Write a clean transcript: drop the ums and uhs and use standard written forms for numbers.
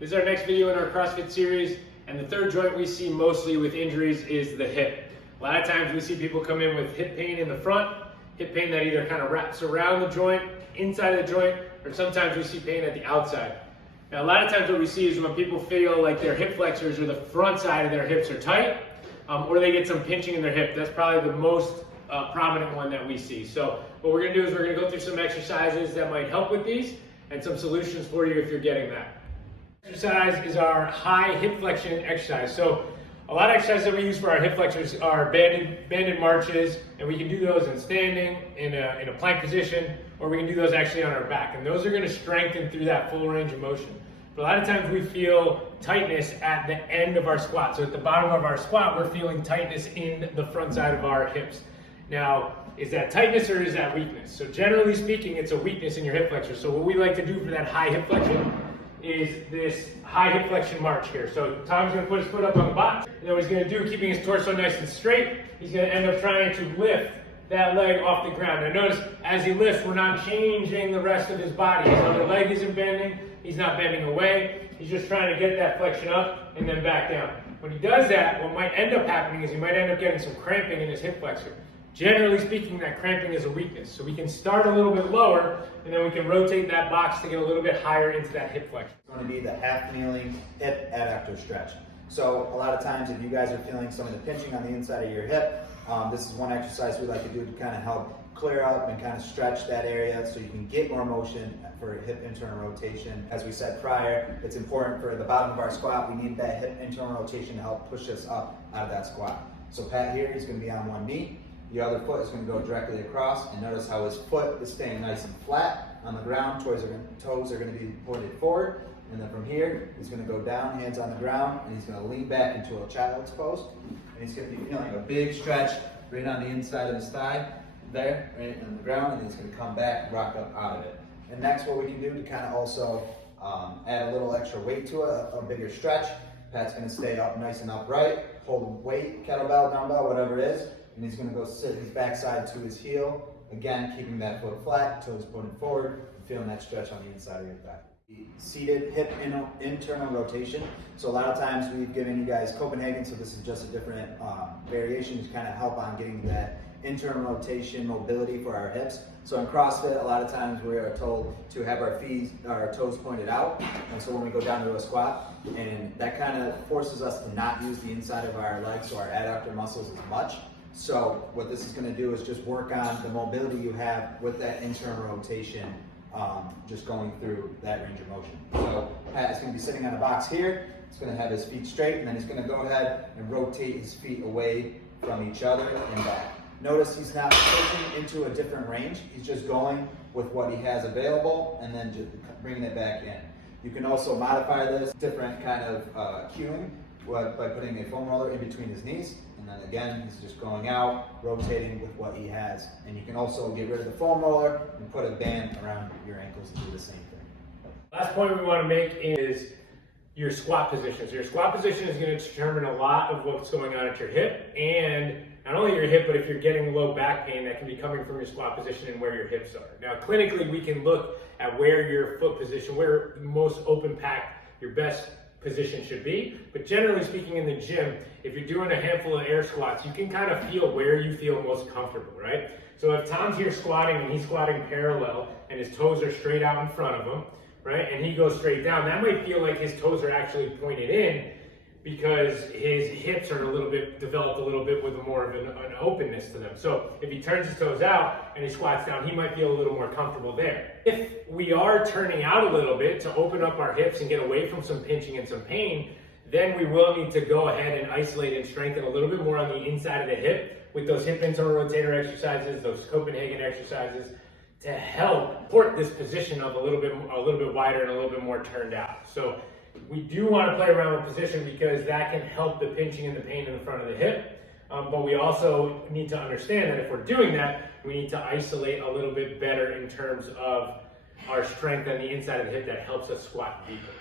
This is our next video in our CrossFit series, and the third joint we see mostly with injuries is the hip. A lot of times we see people come in with hip pain in the front, hip pain that either kind of wraps around the joint, inside of the joint, or sometimes we see pain at the outside. Now a lot of times what we see is when people feel like their hip flexors or the front side of their hips are tight, or they get some pinching in their hip. That's probably the most prominent one that we see. So what we're going to do is we're going to go through some exercises that might help with these and some solutions for you if you're getting that. Exercise is our high hip flexion exercise. So a lot of exercises that we use for our hip flexors are banded marches, and we can do those in standing, in a plank position, or we can do those actually on our back. And those are going to strengthen through that full range of motion. But a lot of times we feel tightness at the end of our squat. So at the bottom of our squat, we're feeling tightness in the front side of our hips. Now, is that tightness or is that weakness? So generally speaking, it's a weakness in your hip flexor. So what we like to do for that high hip flexion is this high hip flexion march here. So Tom's going to put his foot up on the box. And what he's going to do, keeping his torso nice and straight, he's going to end up trying to lift that leg off the ground. Now notice, as he lifts, we're not changing the rest of his body. His other leg isn't bending. He's not bending away. He's just trying to get that flexion up and then back down. When he does that, what might end up happening is he might end up getting some cramping in his hip flexor. Generally speaking, that cramping is a weakness. So we can start a little bit lower, and then we can rotate that box to get a little bit higher into that hip flexion. It's going to be the half kneeling hip adductor stretch. So a lot of times if you guys are feeling some of the pinching on the inside of your hip, this is one exercise we like to do to kind of help clear up and kind of stretch that area so you can get more motion for hip internal rotation. As we said prior, it's important for the bottom of our squat. We need that hip internal rotation to help push us up out of that squat. So Pat here, he's going to be on one knee. The other foot is going to go directly across, and notice how his foot is staying nice and flat on the ground. Toes are going to be pointed forward, and then from here, he's going to go down, hands on the ground, and he's going to lean back into a child's pose. And he's going to be feeling a big stretch right on the inside of his thigh, there, right on the ground, and he's going to come back and rock up out of it. And next, what we can do to kind of also add a little extra weight to it, a bigger stretch. Pat's going to stay up nice and upright, hold weight, kettlebell, dumbbell, whatever it is. And he's going to go sit his backside to his heel, again keeping that foot flat, toes pointed forward, and feeling that stretch on the inside of your thigh. Seated hip internal rotation. So a lot of times we've given you guys Copenhagen, so this is just a different variation to kind of help on getting that internal rotation mobility for our hips. So in CrossFit, a lot of times we are told to have our toes pointed out, and so when we go down to a squat, and that kind of forces us to not use the inside of our legs, so our adductor muscles as much. So what this is going to do is just work on the mobility you have with that internal rotation, just going through that range of motion. So Pat is going to be sitting on a box here. He's going to have his feet straight, and then he's going to go ahead and rotate his feet away from each other and back. Notice he's not pushing into a different range. He's just going with what he has available and then just bringing it back in. You can also modify this different kind of cueing by putting a foam roller in between his knees. And then again, he's just going out, rotating with what he has. And you can also get rid of the foam roller and put a band around your ankles to do the same thing. Last point we want to make is your squat position. So your squat position is going to determine a lot of what's going on at your hip, and not only your hip, but if you're getting low back pain, that can be coming from your squat position and where your hips are. Now clinically, we can look at where your foot position, where the most open packed, your best position should be. But generally speaking in the gym, if you're doing a handful of air squats, you can kind of feel where you feel most comfortable, right? So if Tom's here squatting and he's squatting parallel and his toes are straight out in front of him, right? And he goes straight down, that might feel like his toes are actually pointed in because his hips are developed a little bit with more of an openness to them. So if he turns his toes out and he squats down, he might feel a little more comfortable there. If we are turning out a little bit to open up our hips and get away from some pinching and some pain, then we will need to go ahead and isolate and strengthen a little bit more on the inside of the hip with those hip internal rotator exercises, those Copenhagen exercises, to help support this position of a little bit wider and a little bit more turned out. So we do want to play around with position because that can help the pinching and the pain in the front of the hip. But we also need to understand that if we're doing that, we need to isolate a little bit better in terms of our strength on the inside of the hip that helps us squat deeper.